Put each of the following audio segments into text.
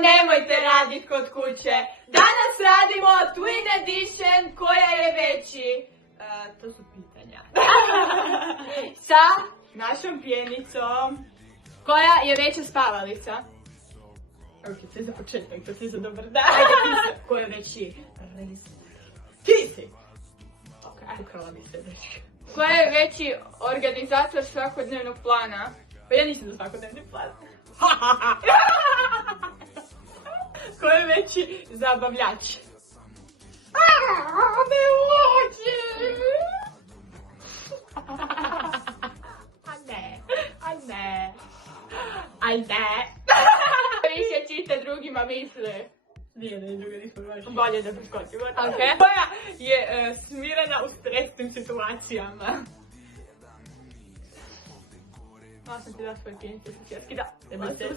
nemojte raditi kod kuće. Danas radimo Twin Edition, koja je veći. To su pitanja. Sa našom pjenicom. Koja je veća spavalica? Ok, to je za početak, to ti za dobar dan. Ajde ti se, ko je veći riz? Ti si! Ok, ukrala mi se već. Ko je veći organizator svakodnevnog plana? Pa ja nisam za svakodnevni plan. Ko je veći zabavljač? Me uoči! A ne. Više čiste drugima misle. Nije da je druga nismo vaši. Bolje da preskočimo. Okay. Koja je smirena u stresnim situacijama? Malo sam ti dao svoje pjenice sušerski, da. Treba se. Sa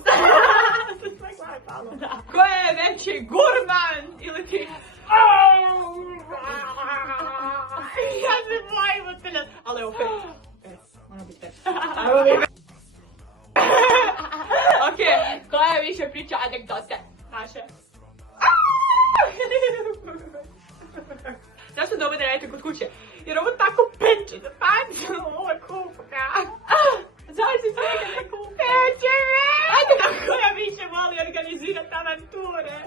svoje glave palo. Koja je veći gurman? Ili ti... Ja se bojim od tebe. Ali opet. Ono biti teško. Ok, koja je više priča anegdote? Naše. Zašto dobro da radite kod kuće? Jer ovo tako peče, da pađe, ovo je kuka. Zašto svega ne kuka? Peče me! Ajde da koja više voli organizirati avanture.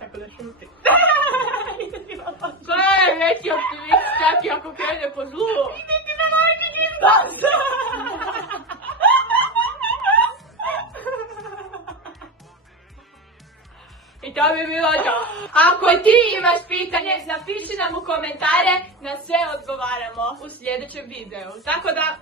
Tako da šuti. Koja je veći optimist čak i ako krene po zlu? Idete na lojke njim! I to bi bilo to. Ako ti imaš pitanje, napiši nam u komentare, na sve odgovaramo u sljedećem videu. Tako da...